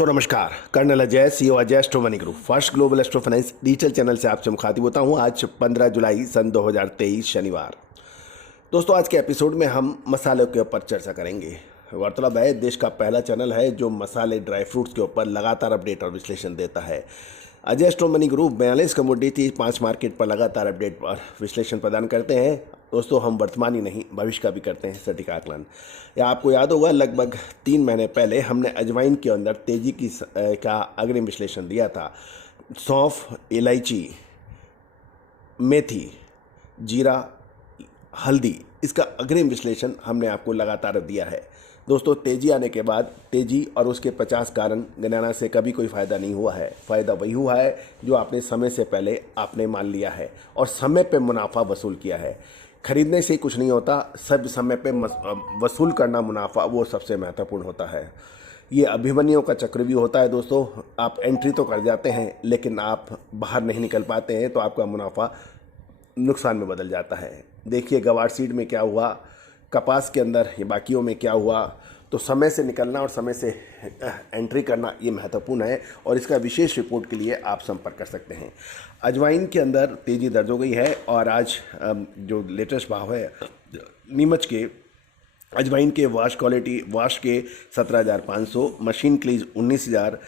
दोस्तों नमस्कार। Colonel Ajay, CEO Ajay astro money group first global astro finance digital channel से आपसे मुखातिब होता हूं। आज 15 जुलाई सन 2023 शनिवार। दोस्तों आज के एपिसोड में हम मसालों के ऊपर चर्चा करेंगे। वार्तालाप है देश का पहला चैनल है जो मसाले ड्राई फ्रूट्स के ऊपर लगातार अपडेट और विश्लेषण देता है। Ajay astro money group 42 commodity 5 market पर लगातार अपडेट और विश्लेषण प्रदान करते हैं। दोस्तों हम वर्तमान ही नहीं भविष्य का भी करते हैं सटीक आकलन। या आपको याद होगा लगभग 3 महीने पहले हमने अजवाइन के अंदर तेजी की का अग्रिम विश्लेषण दिया था। सौंफ, इलायची, मेथी, जीरा, हल्दी, इसका अग्रिम विश्लेषण हमने आपको लगातार दिया है। दोस्तों तेजी आने के बाद तेजी और उसके 50 कारण गिनाना से कभी कोई फ़ायदा नहीं हुआ है। फ़ायदा वही हुआ है जो आपने समय से पहले आपने मान लिया है और समय पे मुनाफा वसूल किया है। खरीदने से कुछ नहीं होता, सब समय पे वसूल करना मुनाफा वो सबसे महत्वपूर्ण होता है। ये अभिमन्युओं का चक्रव्यूह होता है दोस्तों। आप एंट्री तो कर जाते हैं लेकिन आप बाहर नहीं निकल पाते हैं तो आपका मुनाफा नुकसान में बदल जाता है। देखिए गवार सीड में क्या हुआ, कपास के अंदर ये बाकियों में क्या हुआ। तो समय से निकलना और समय से एंट्री करना ये महत्वपूर्ण है और इसका विशेष रिपोर्ट के लिए आप संपर्क कर सकते हैं। अजवाइन के अंदर तेज़ी दर्ज हो गई है और आज जो लेटेस्ट भाव है नीमच के अजवाइन के वाश क्वालिटी वाश के 17,500, मशीन क्लीज 19,000,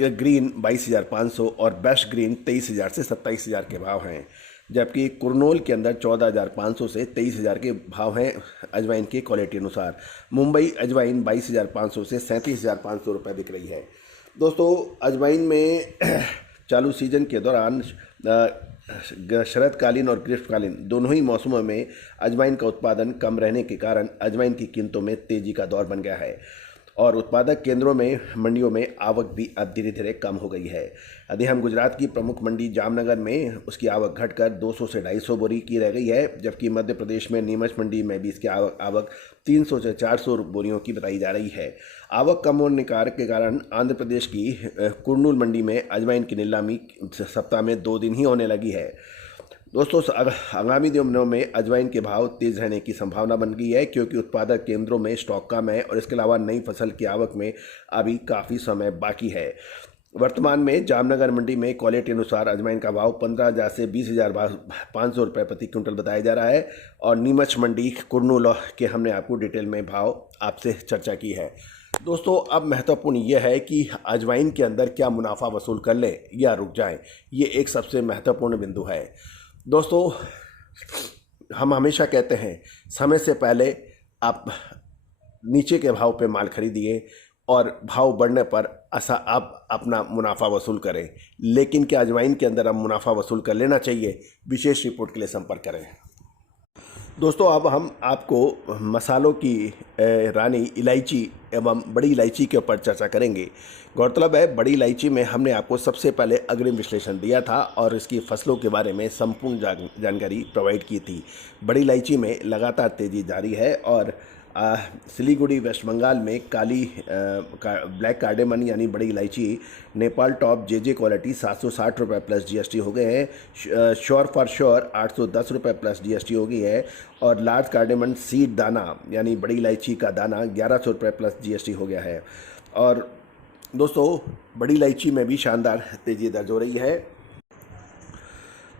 ग्रीन 22,500 और बेस्ट ग्रीन 23,000 से 27,000 के भाव हैं। जबकि कुरनोल के अंदर 14,500 से 23,000 के भाव हैं अजवाइन की क्वालिटी अनुसार। मुंबई अजवाइन 22,500 से 37,500 रुपये बिक रही है। दोस्तों अजवाइन में चालू सीजन के दौरान शरदकालीन और ग्रीष्मकालीन दोनों ही मौसमों में अजवाइन का उत्पादन कम रहने के कारण अजवाइन की कीमतों में तेजी का दौर बन गया है और उत्पादक केंद्रों में मंडियों में आवक भी अब धीरे धीरे कम हो गई है। यदि हम गुजरात की प्रमुख मंडी जामनगर में उसकी आवक घटकर 200 से 250 बोरी की रह गई है, जबकि मध्य प्रदेश में नीमच मंडी में भी इसकी आवक 300 से 400 बोरियों की बताई जा रही है। आवक कम होने के कारण आंध्र प्रदेश की कुर्नूल मंडी में अजवाइन की नीलामी सप्ताह में 2 दिन ही होने लगी है। दोस्तों आगामी दिनों में अजवाइन के भाव तेज रहने की संभावना बन गई है क्योंकि उत्पादक केंद्रों में स्टॉक कम है और इसके अलावा नई फसल की आवक में अभी काफ़ी समय बाकी है। वर्तमान में जामनगर मंडी में क्वालिटी अनुसार अजवाइन का भाव 15,000 से 20,500 रुपये प्रति क्विंटल बताया जा रहा है और नीमच मंडी कुर्नूल के हमने आपको डिटेल में भाव आपसे चर्चा की है। दोस्तों अब महत्वपूर्ण यह है कि अजवाइन के अंदर क्या मुनाफा वसूल कर लें या रुक जाएं, ये एक सबसे महत्वपूर्ण बिंदु है। दोस्तों हम हमेशा कहते हैं समय से पहले आप नीचे के भाव पे माल खरीदिए और भाव बढ़ने पर आप अपना मुनाफा वसूल करें। लेकिन क्या अजवाइन के अंदर अब मुनाफा वसूल कर लेना चाहिए? विशेष रिपोर्ट के लिए संपर्क करें। दोस्तों अब हम आपको मसालों की रानी इलायची एवं बड़ी इलायची के ऊपर चर्चा करेंगे। गौरतलब है बड़ी इलायची में हमने आपको सबसे पहले अग्रिम विश्लेषण दिया था और इसकी फसलों के बारे में संपूर्ण जानकारी प्रोवाइड की थी। बड़ी इलायची में लगातार तेज़ी जारी है और सिलीगुड़ी वेस्ट बंगाल में काली ब्लैक कार्डेमन यानी बड़ी इलायची नेपाल टॉप जे क्वालिटी 760 रुपये प्लस जीएसटी हो गए हैं। श्योर फॉर श्योर 810 रुपये प्लस जीएसटी हो गई है और लार्ज कार्डेमन सीड दाना यानी बड़ी इलायची का दाना 1100 रुपये प्लस जीएसटी हो गया है। और दोस्तों बड़ी इलायची में भी शानदार तेज़ी दर्ज हो रही है।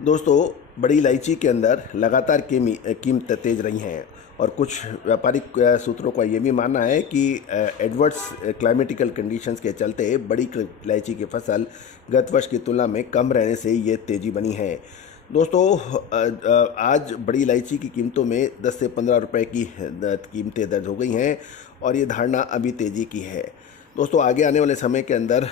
दोस्तों बड़ी इलायची के अंदर लगातार कीमत तेज रही हैं और कुछ व्यापारिक सूत्रों का ये भी मानना है कि एडवर्स क्लाइमेटिकल कंडीशंस के चलते बड़ी इलायची की फसल गत वर्ष की तुलना में कम रहने से ये तेज़ी बनी है। दोस्तों आज बड़ी इलायची की कीमतों में 10 से 15 रुपए की कीमतें दर्ज हो गई हैं और ये धारणा अभी तेज़ी की है। दोस्तों आगे आने वाले समय के अंदर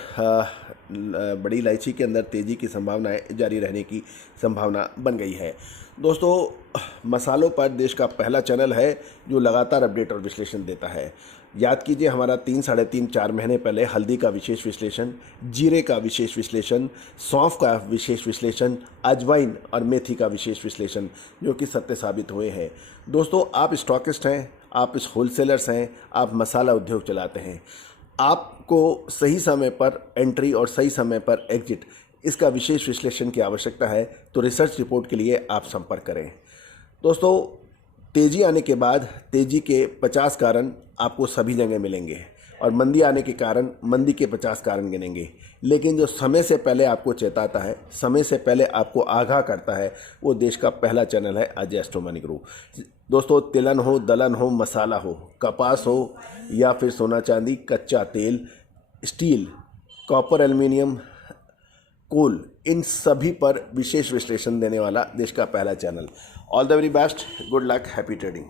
बड़ी इलायची के अंदर तेज़ी की संभावनाएं जारी रहने की संभावना बन गई है। दोस्तों मसालों पर देश का पहला चैनल है जो लगातार अपडेट और विश्लेषण देता है। याद कीजिए हमारा 3, साढ़े 3, 4 महीने पहले हल्दी का विशेष विश्लेषण, जीरे का विशेष विश्लेषण, सौंफ का विशेष विश्लेषण, अजवाइन और मेथी का विशेष विश्लेषण जो कि सत्य साबित हुए हैं। दोस्तों आप स्टॉकिस्ट हैं, आप इस होलसेलर्स हैं, आप मसाला उद्योग चलाते हैं। आपको सही समय पर एंट्री और सही समय पर एग्जिट इसका विशेष विश्लेषण की आवश्यकता है तो रिसर्च रिपोर्ट के लिए आप संपर्क करें। दोस्तों तेज़ी आने के बाद तेज़ी के 50 कारण आपको सभी जगह मिलेंगे और मंदी आने के कारण मंदी के 50 कारण गिनेंगे। लेकिन जो समय से पहले आपको चेताता है, समय से पहले आपको आगाह करता है, वो देश का पहला चैनल है अजय एस्ट्रो मनी गुरु। दोस्तों, तिलहन हो, दलहन हो, मसाला हो, कपास हो या फिर सोना चांदी, कच्चा तेल, स्टील, कॉपर, एल्युमिनियम, कोल, इन सभी पर विशेष विश्लेषण देने वाला देश का पहला channel. All the very best, good luck, happy trading.